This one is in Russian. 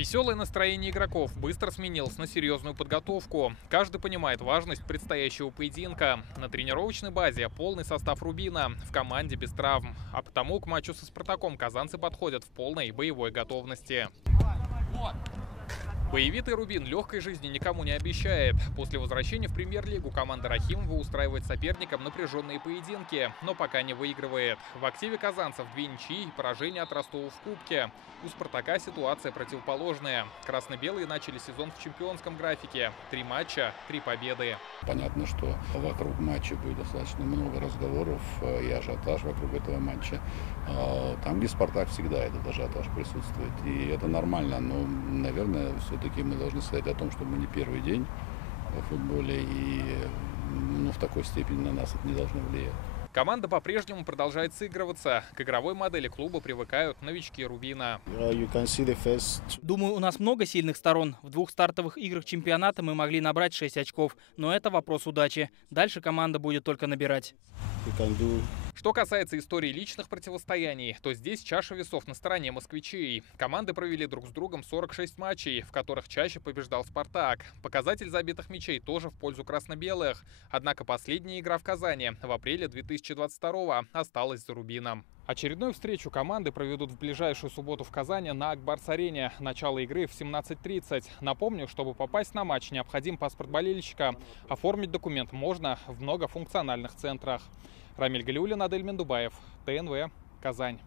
Веселое настроение игроков быстро сменилось на серьезную подготовку. Каждый понимает важность предстоящего поединка. На тренировочной базе полный состав «Рубина», в команде без травм. А потому к матчу со «Спартаком» казанцы подходят в полной боевой готовности. Боевитый «Рубин» легкой жизни никому не обещает. После возвращения в премьер-лигу команда Рахимова устраивает соперникам напряженные поединки, но пока не выигрывает. В активе казанцев 2 ничьи и поражение от Ростова в Кубке. У «Спартака» ситуация противоположная. Красно-белые начали сезон в чемпионском графике. 3 матча, 3 победы. Понятно, что вокруг матча будет достаточно много разговоров и ажиотаж вокруг этого матча. Там, где «Спартак», всегда этот ажиотаж присутствует. И это нормально, но, наверное, все-таки мы должны сказать о том, что мы не первый день в футболе, и в такой степени на нас это не должно влиять. Команда по-прежнему продолжает сыгрываться. К игровой модели клуба привыкают новички «Рубина». Думаю, у нас много сильных сторон. В 2 стартовых играх чемпионата мы могли набрать 6 очков. Но это вопрос удачи. Дальше команда будет только набирать. Что касается истории личных противостояний, то здесь чаша весов на стороне москвичей. Команды провели друг с другом 46 матчей, в которых чаще побеждал «Спартак». Показатель забитых мячей тоже в пользу красно-белых. Однако последняя игра в Казани в апреле 2022-го осталась за «Рубином». Очередную встречу команды проведут в ближайшую субботу в Казани на Ак-Барс-арене. Начало игры в 17:30. Напомню, чтобы попасть на матч, необходим паспорт болельщика. Оформить документ можно в многофункциональных центрах. Рамиль Галиуллин, Адель Мендубаев, ТНВ, Казань.